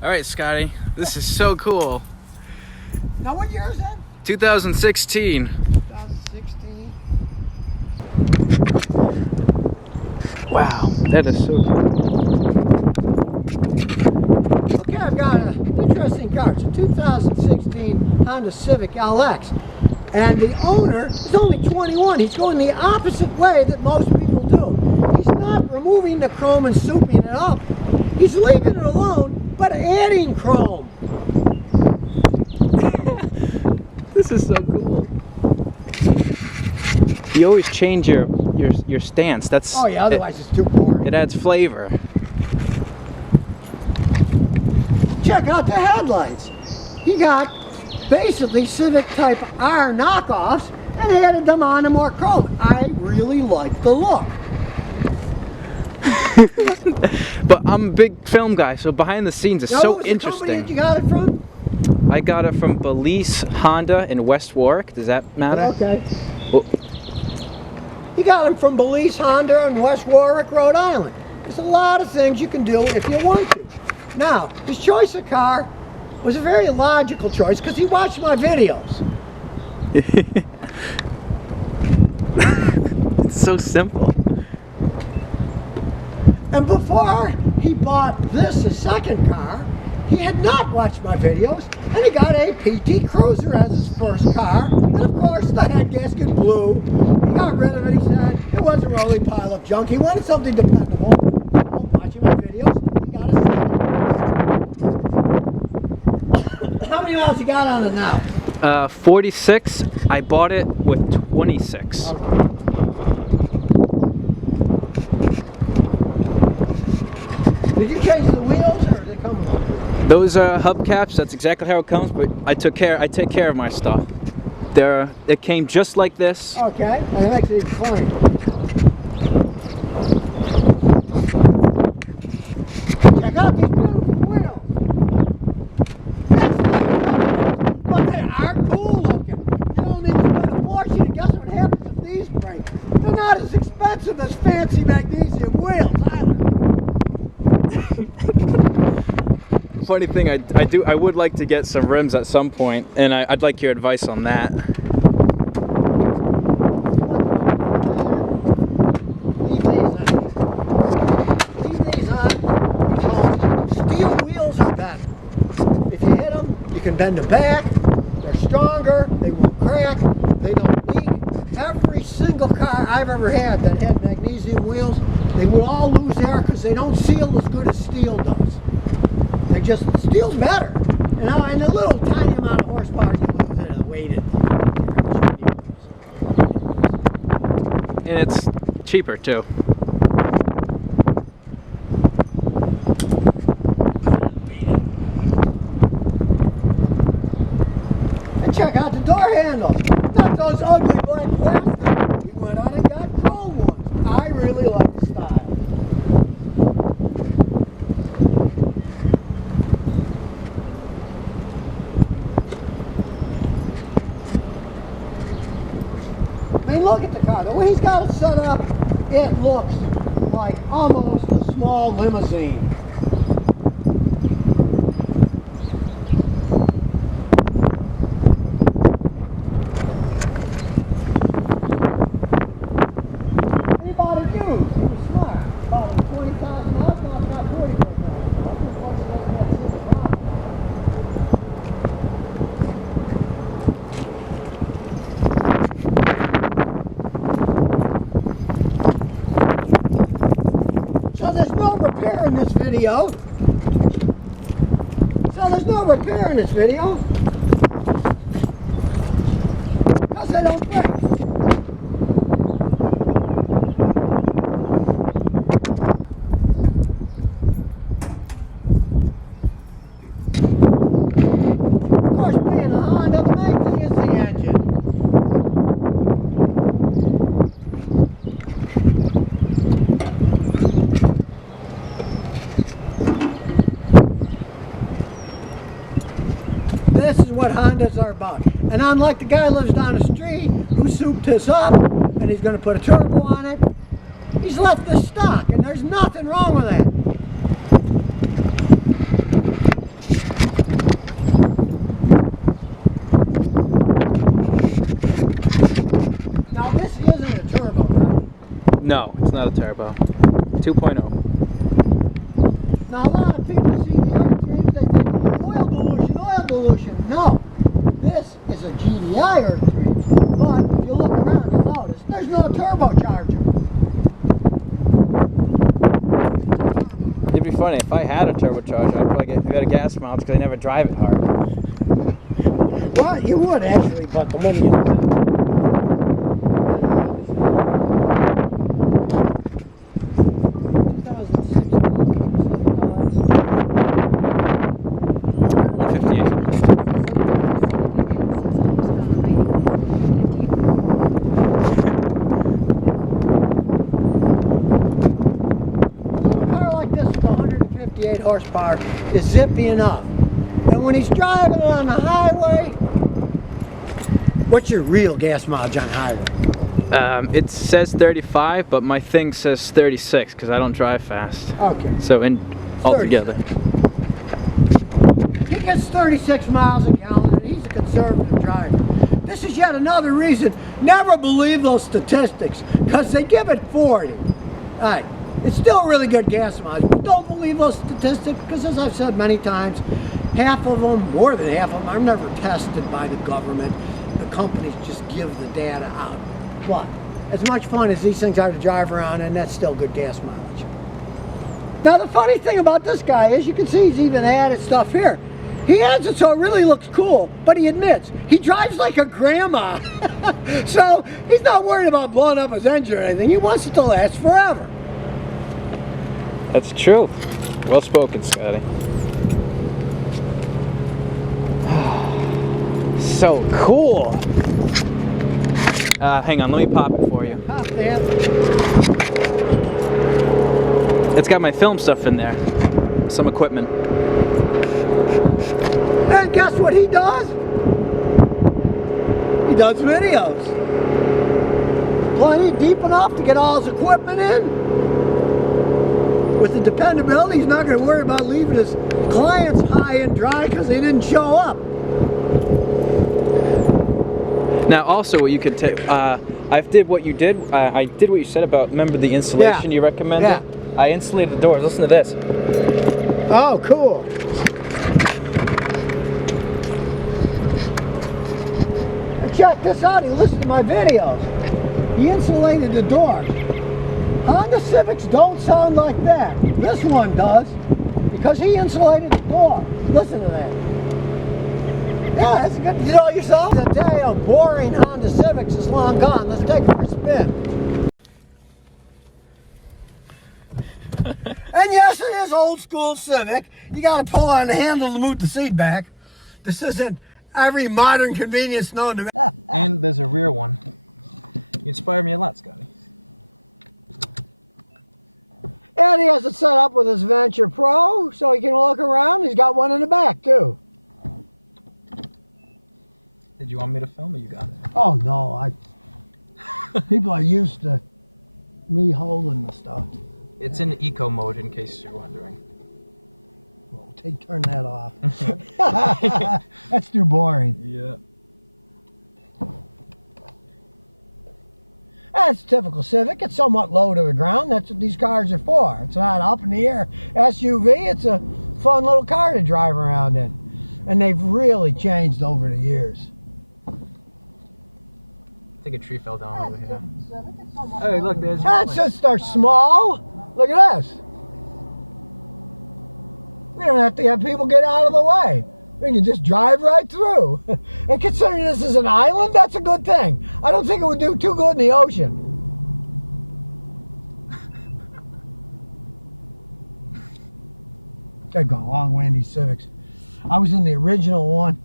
All right, Scotty, this is so cool. Now what year is that? 2016. 2016. Wow, that is so cool. Okay, I've got an interesting car. It's a 2016 Honda Civic LX. And the owner is only 21. He's going the opposite way that most people do. He's not removing the chrome and souping it up. He's leaving it alone, but adding chrome. This is so cool. You always change your stance. That's Oh yeah, otherwise it's too boring. It adds flavor. Check out the headlights. He got basically Civic Type R knockoffs and added them on to more chrome. I really like the look. But I'm a big film guy, so behind the scenes is so The interesting. company that you got it from? I got it from Belize Honda in West Warwick. Does that matter? Okay. Well, He got them from Belize Honda in West Warwick, Rhode Island. There's a lot of things you can do if you want to. Now, his choice of car was a very logical choice because he watched my videos. It's so simple. And before he bought this, his second car, he had not watched my videos, and he got a PT Cruiser as his first car. And of course, the head gasket blew. He got rid of it, he said. It was a rolling pile of junk. He wanted something dependable. Well, watching my videos, he got a Civic. How many miles you got on it now? 46. I bought it with 26. Okay. Did you change the wheels, or did they come with them? Those are hubcaps. That's exactly how it comes. But I take care of my stuff. It came just like this. Okay, and it makes it even funny. Check out these beautiful wheels. But they are cool looking. You don't need to spend a fortune, and guess what happens if these break? They're not as expensive as fancy magnesium wheels either. Funny thing, I would like to get some rims at some point, and I'd like your advice on that. Leave these on because steel wheels are better. If you hit them, you can bend them back. They're stronger. They won't crack. They don't leak. Every single car I've ever had that had magnesium wheels, they would all lose air because they don't seal as good as steel does. Steel's better. And a little tiny amount of horsepower you lose it, the weight And it's cheaper too. And check out the door handles. Not those ugly black plastic. We went on and got chrome ones. I really like the style. I mean, look at the car. The way he's got it set up, it looks like almost a small limousine. He bought it used. He was smart. Bought it 20,000 miles, now it's got 44,000 miles. Just once he doesn't have to see the problem. So there's no repair in this video. Because they don't break. Of course, being a Honda, the main thing is the engine. This is what Hondas are about. And unlike the guy who lives down the street who souped this up and he's going to put a turbo on it, he's left this stock, and there's nothing wrong with that. No, it's not a turbo. 2.0. Now a lot of people see the R3s, they think oil dilution. No, this is a GDI R3, but if you look around, you'll notice there's no turbocharger. It'd be funny if I had a turbocharger. I'd probably get a gas mileage because I never drive it hard. Well, you would actually, but the money you don't. 158 horsepower is zippy enough. And when he's driving on the highway, what's your real gas mileage on highway? It says 35, but my thing says 36 because I don't drive fast. Okay. So altogether. He gets 36 miles a gallon and he's a conservative driver. This is yet another reason, never believe those statistics because they give it 40. All right. It's still a really good gas mileage, but don't believe those statistics because, as I've said many times, half of them, more than half of them, are never tested by the government. The companies just give the data out. But as much fun as these things are to drive around, and that's still good gas mileage. Now, the funny thing about this guy is you can see he's even added stuff here. He adds it so it really looks cool, but he admits he drives like a grandma. So he's not worried about blowing up his engine or anything. He wants it to last forever. That's true. Well spoken, Scotty. So cool. Hang on, let me pop it for you. Pop that. It's got my film stuff in there. Some equipment. And guess what he does? He does videos. Plenty deep enough to get all his equipment in. With the dependability, he's not going to worry about leaving his clients high and dry because they didn't show up. Now, also, what you could take, I did what you did. I did what you said about, remember the insulation you recommended? Yeah. I insulated the doors. Listen to this. Oh, cool. And check this out. He listened to my videos. He insulated the doors. Honda Civics don't sound like that. This one does, because he insulated the door. Listen to that. Yeah, that's good. You know yourself? The day of boring Honda Civics is long gone. Let's take it for a spin. And yes, it is old school Civic. You got to pull on the handle to move the seat back. This isn't every modern convenience known to man. And there's a rear one. You inspire me a lot, Scotty. And he has it set up with his Venture Pro, so he can look around. He's got one in the back, too. Did you want me to film or you got it? Oh, no. People are used to me holding the stuff. It's in eco mode, in case you're wondering. Well, turn that off. That's too boring. Yeah. That's typical Civic. It's somewhat low to the ground. That's what these cars are for. It's not up in the air SUV. It's a fun little car to drive around in. And they've really changed over the years. I think a tree fell down over here. Hey, look, there's your That's just our small. Look at this. We don't have to have people get out of the way. We can just drive right through. And considering this is an island, that's a good thing. I don't think it would do too good in the ocean. I've gone a long way in these Civics. I was in the original one.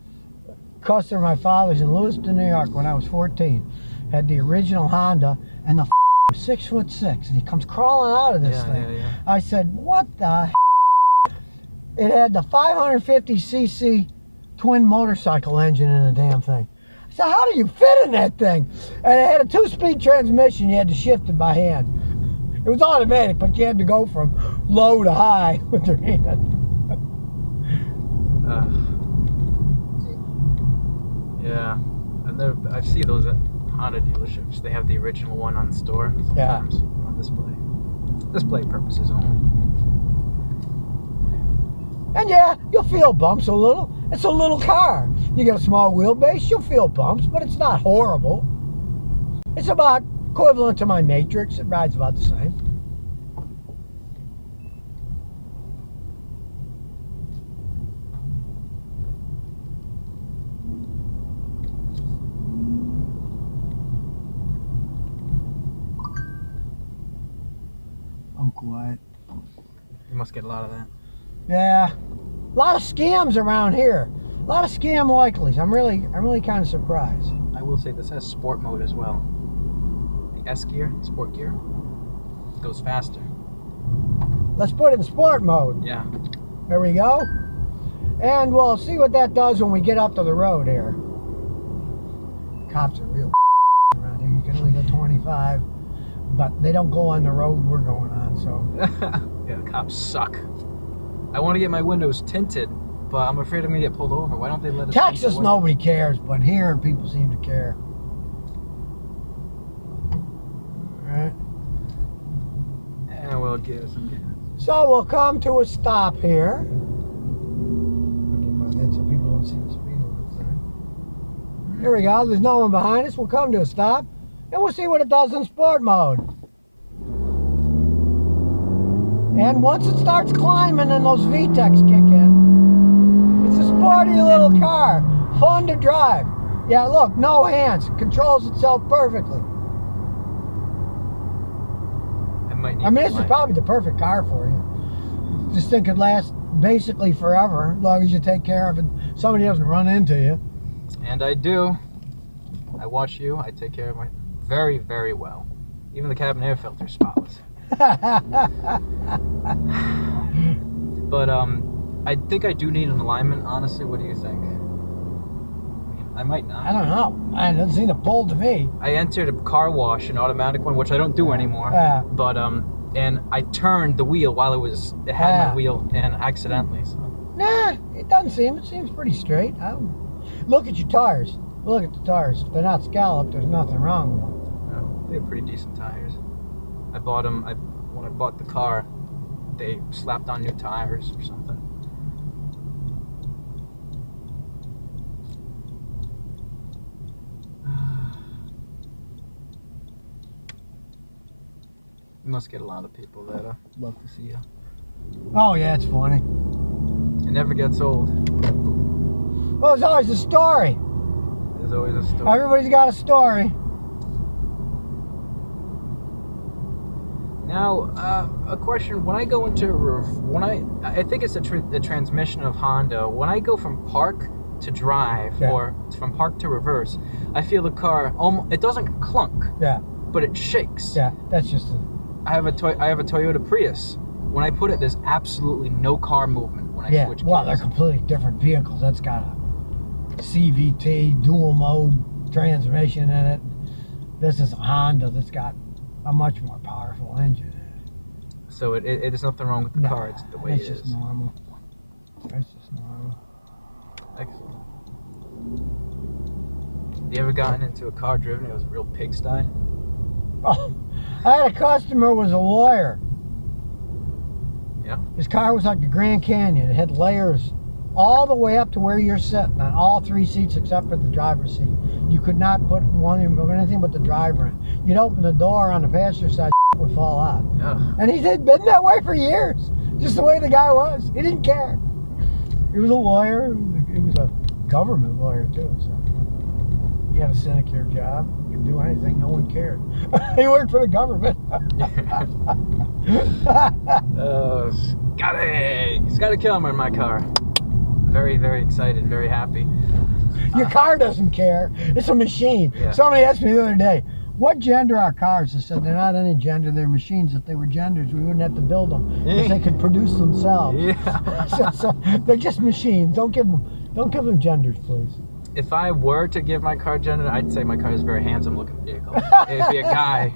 Customer of my father's in Lewiston, New York when I was 14. Had the original Honda, and the was 6'6", and he comes crawling out of this thing. Yeah. I said, what the It had the 550cc twin motorcycle engine in the damn thing. I said, how do you fit in that thing? And it had a 2-speed transmission. You had to shift it by hand. It was automatic, but you had to go from low to high with your hand. Yeah, I see those at Honda dealerships. They have the original one on the store. Yeah. Sometimes. display purposes only. And yeah, you'll feel bumps a little. It's a little car. You got a small wheelbase, you'll feel bumps, but it's not horrible. It's about equivalent to my Matrix. It rides about the same. Oh, quiet. You must get a lot of that. Yeah, a lot of scams around here. A lot of scam likelies. I'm really kind of surprised. I will say this has sport mode as well. The S gear, sport gear, goes faster. Let's put it in sport mode. Yeah. There we go. And we'll see what that does when we get up to the road here. Cops are real around here. You can only go 25, but they don't go on the road we're going on, so. Yeah, the cops suck. I want to get my windows tinted, but I'm afraid I'm going to get pulled over. Why don't they let us? Texas, nobody cares, but here people seem to care. Alright. And we'll give it some gas. So we'll come to a stop here. Okay, by that so people don't see the speed limit sign. Here we go. There's no one behind us. We'll come to a stop, and we'll see what it does in sport mode. And once it starts climbing and those VTECs kick in, it's a sporty little car. Fun to drive. Yeah, look, no hands. Controls itself perfectly. I mean, this is probably the perfect car for you. This thing could last basically forever, as long as you take care of it. Somebody doesn't run into you. And I do. I watch you. I take care of my very, very well. Even the cabin air filter is spotless. But I think I do need an alignment. Honestly, what do you think? I might not. I don't know. It doesn't seem to pull to me. I entered a car wash, an automatic one, which I don't do anymore. But and I turned the wheel while it had my wheel, and accidentally. So. Nah, it doesn't seem. It seems pretty straight. Look at your tires. Look at the tires. If they're not scalloped, there's nothing wrong with them. Yeah, they have pretty decent tires. I bought them. When I bought the car, they slapped on new tires or something. You must get a lot of people that love to see you. Oh yeah, it's funny. It never gets old. Well, there's always a story. There's always a story. Everybody's got a story. Now, a question. When I go into I think it's the transmission of Honda. When I go from park to drive or from park to reverse, I feel the car it doesn't clunk. Yeah. But it shakes. Yeah, that's just. I have a Toyota Prius. When I put it, there's absolutely no car movement when I switch gears. Well, they're completely different vehicles. That's got a CVT dual mode transmission in it. This is a Honda that's got a much more powerful engine in it. So there's nothing wrong with the car. It's the way it is. It's just normal. It's just normal. Excellent. You ever gotten into a car driven? It was a real pigsty. Oh, I had a customer who was a lawyer. Yeah. His car was like the Grand Canyon. It had layers all the way up to where you're sitting on all three seats except for the driver's seat. You could not put anything but the driver in. You'd open the door on the passenger side, would fall out. Yeah. And he'd been that way for years. Just the way the guy was. He didn't care. He was a lawyer. He was a government lawyer too. So he had a sinecure job. He could do anything. No one cared. He worked for the government. Scotty Kilmer in my car. Very, very excited, very happy. Your car doesn't care. It's a machine. Yeah. Somebody asked me the other day, what gender are cars? I said, they're not any gender, they're machines. If they were genders, we wouldn't have to build them because they could produce themselves. Yeah. so they're just machines. Don't give them genders, please. If I were to give my car gender, I'd say my car is a very handsome looking vehicle. It'd be a guy.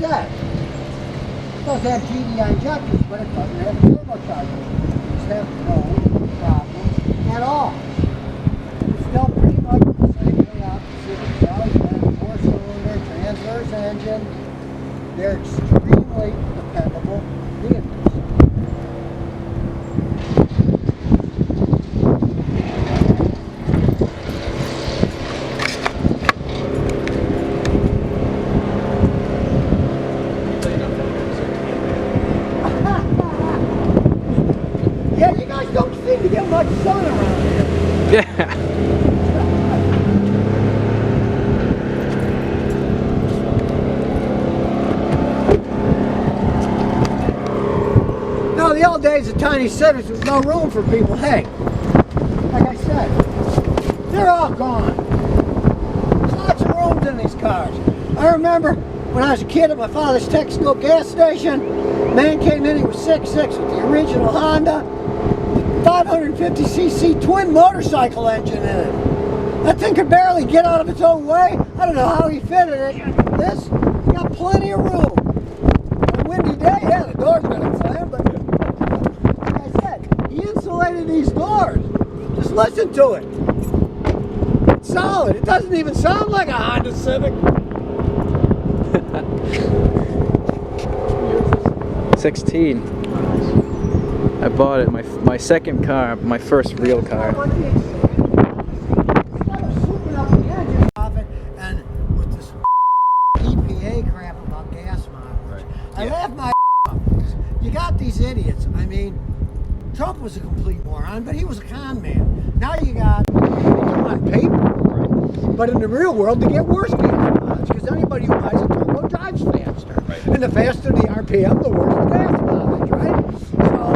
said, it does have GDI injectors, but it doesn't have a turbocharger. It just have no problems at all. It's still pretty much the same layout the Civic does, and 4-cylinder transverse engine. They're extremely dependable vehicles. Yeah, you guys don't seem to get much sun around here. Yeah. No, the old days of tiny Civics was no room for people. Hey, like I said, they're all gone. There's lots of rooms in these cars. I remember when I was a kid at my father's Texaco gas station, man came in, he was 6'6" with the original Honda, 550cc twin motorcycle engine in it. That thing could barely get out of its own way. I don't know how he fitted it. This, got plenty of room. On a windy day, yeah, the door's gonna slam, but like I said, he insulated these doors. Just listen to it. It's solid. It doesn't even sound like a Honda Civic. 16. I bought it, my second car, my first real car. And with this EPA crap about gas mileage, I laugh my off. You got these idiots. I mean, Trump was a complete moron, but he was a con man. Now you got on paper, but in the real world, they get worse gas mileage because anybody who buys a turbo drives faster. Right. And the faster the RPM, the worse the gas mileage, right? So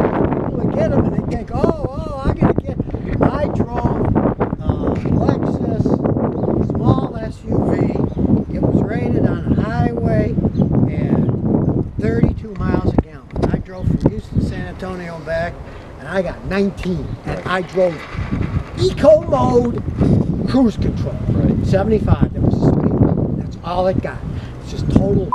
people get them and they think, oh, I gotta get. I drove Lexus small SUV. It was rated on a highway at 32 miles a gallon. I drove from Houston to San Antonio and back, and I got 19. And I drove eco mode cruise control. Right. 75. That was the speed. That's all it got. It's just total.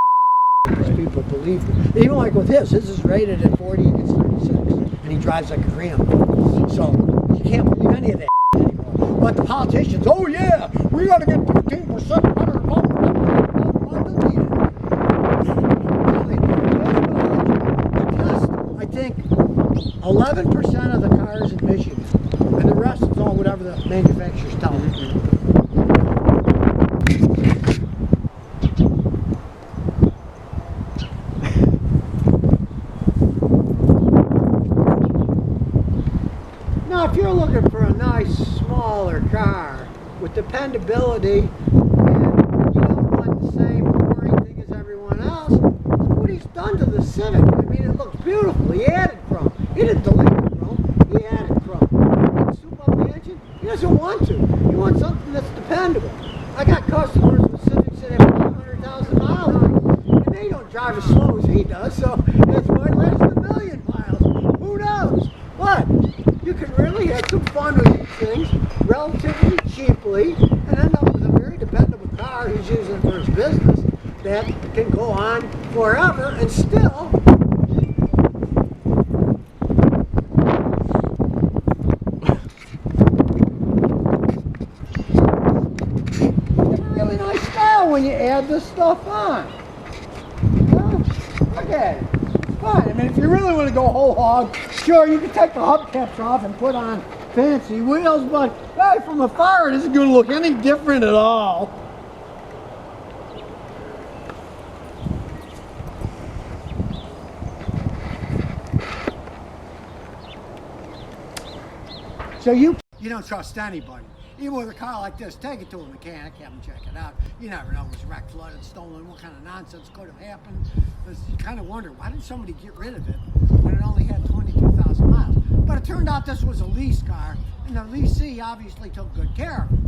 People believe it. Even like with his is rated at 40, it's 36, and he drives like a ram. So you can't believe any of that anymore. But the politicians, oh yeah, we got to get 15% better. I think 11% of the cars in Michigan, and the rest is all whatever the manufacturers tell them. Now, if you're looking for a nice, smaller car with dependability and you don't want the same boring thing as everyone else, look what he's done to the Civic. I mean, it looks beautiful. He added chrome. He didn't delete the chrome. He added chrome. He didn't soup up the engine. He doesn't want to. He wants something that's dependable. I got customers with Civics that have 500,000 miles on them, and they don't drive as slow as he does, so it's might last 1,000,000 miles. Who knows? But you can really have some fun with these things relatively cheaply and end up with a very dependable car he's using for his business that can go on forever and still really nice style when you add this stuff on. Look at it. Fine. I mean, if you really want to go whole hog, sure, you can take the hubcaps off and put on fancy wheels, but hey, from afar it isn't going to look any different at all. So you don't trust anybody. Even with a car like this, take it to a mechanic, have them check it out. You never know if it was wrecked, flooded, stolen, what kind of nonsense could have happened. Because you kind of wonder, why did somebody get rid of it when it only had 22,000 miles? But it turned out this was a lease car, and the leasee obviously took good care of it.